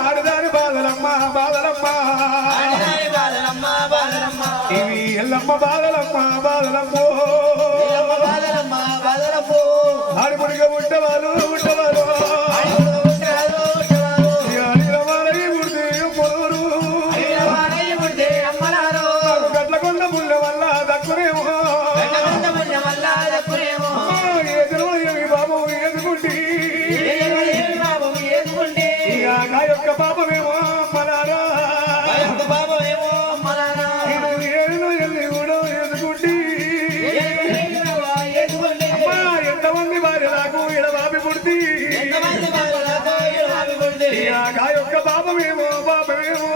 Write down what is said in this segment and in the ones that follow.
ఆడదాని బాధలమ్మా బాధలమ్మా ఇవి ఎల్లమ్మ బాధలమ్మా బాధలమ్మో ఆడిముడిగా ఉండవాళ్ళు ఉండవాళ్ళు గట్ల కొండ ముళ్ళ వల్ల దక్కునేమో బాబు ఎదుగుండి నా యొక్క పాపమేమో అమ్మలారా నేను ఎల్లి కూడా ఎదుగుండి ఎంతమంది భార్యలకు ఇడబాబి పుడితే నా యొక్క పాపమేమో పాపమేమో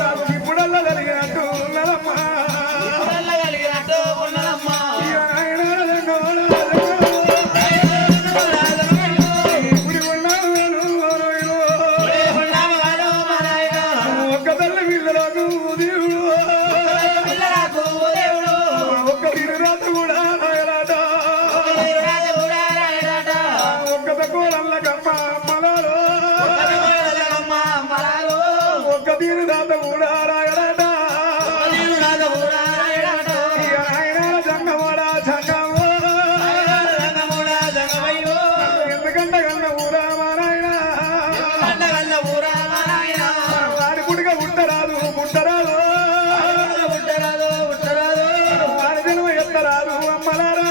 నాకు ఇప్పుడల్లా కలిగినట్టు ఉన్నదమ్మా తీరు రాత కూడా రాయడట జంగమోడ జంగమో ఎందుకంటే కన్న ఊరా మారాయణ వాడి పుడిగా పుట్టరాదు పుట్టరాదు వాడి జన్మ ఎత్తరాదు అమ్మలారా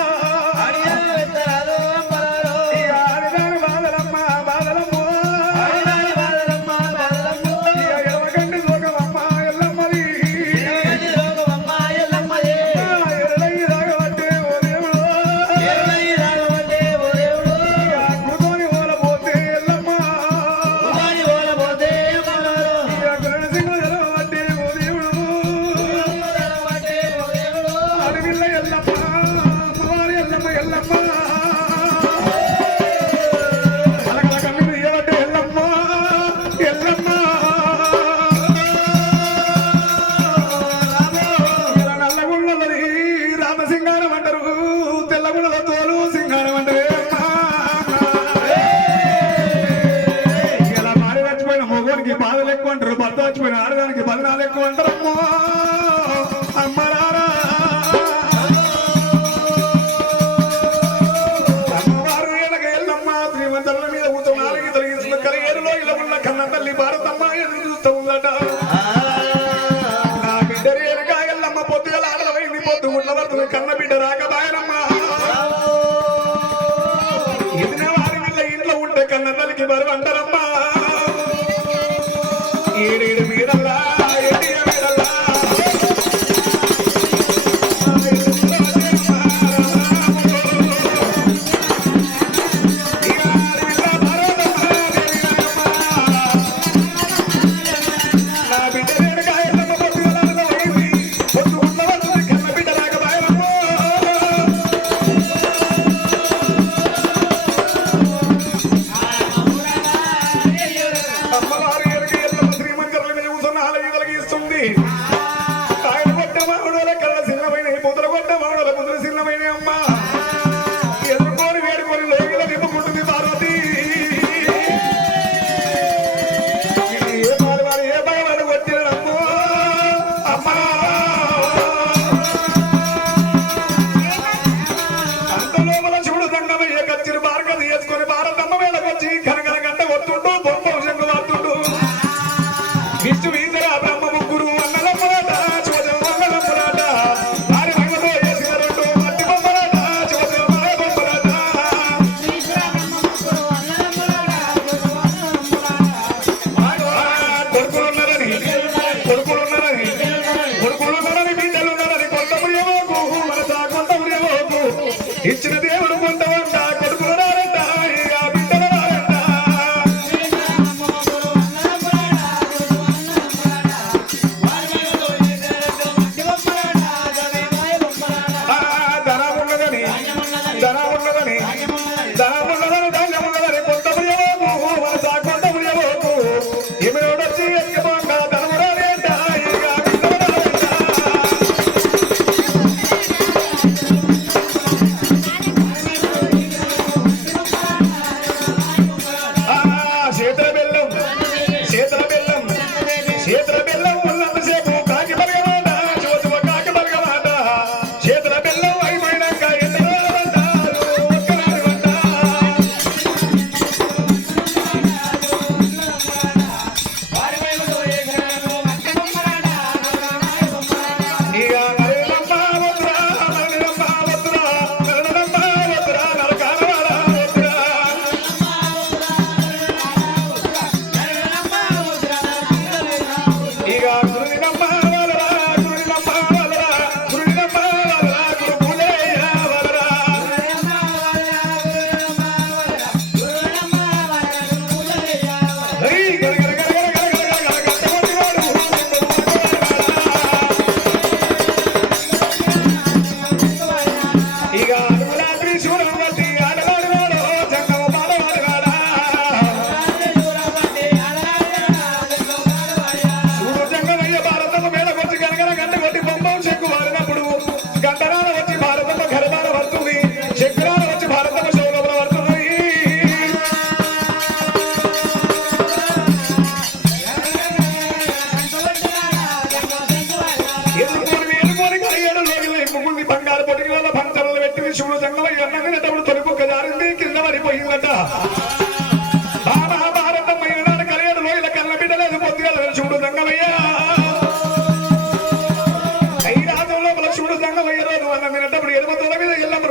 బాధలు ఎక్కువ అంటారు, భర్త వచ్చిపోయిన ఆడదానికి బదనాలు ఎక్కువ అంటారు. అమ్మరారా అమ్మవారు ఏళ్ళకి ఎల్లమ్మ శ్రీమంతుల మీద కూర్చొని నాలుగు తొలగించిన కలిగేరులో ఇలా ఉన్న కన్న తల్లి భారతమ్మ ఎదురు చూస్తూ ఉందట. నా బిడ్డ రేణుగా ఎల్లమ్మ పొద్దుగల ఆడలమైంది, పొద్దు గుడ్ల పడుతుంది, కన్న బిడ్డ రాకబాయనమ్మ. ఎదిన వారి వీళ్ళ ఇంట్లో ఉంటే కన్న తల్లికి బరువు అంటారమ్మా. ఏడేడు మీడల్లా ఎడియ మీడల్లా ఇచ్చిన దేవుడు పొందవంట కొడుకులు రారంట బిడ్డలు రారంట. ధనం ఉన్నదని గంగ పోయే రోజు అన్న మీనటప్పుడు ఎడమ తోడ మీద ఎల్లమ్మ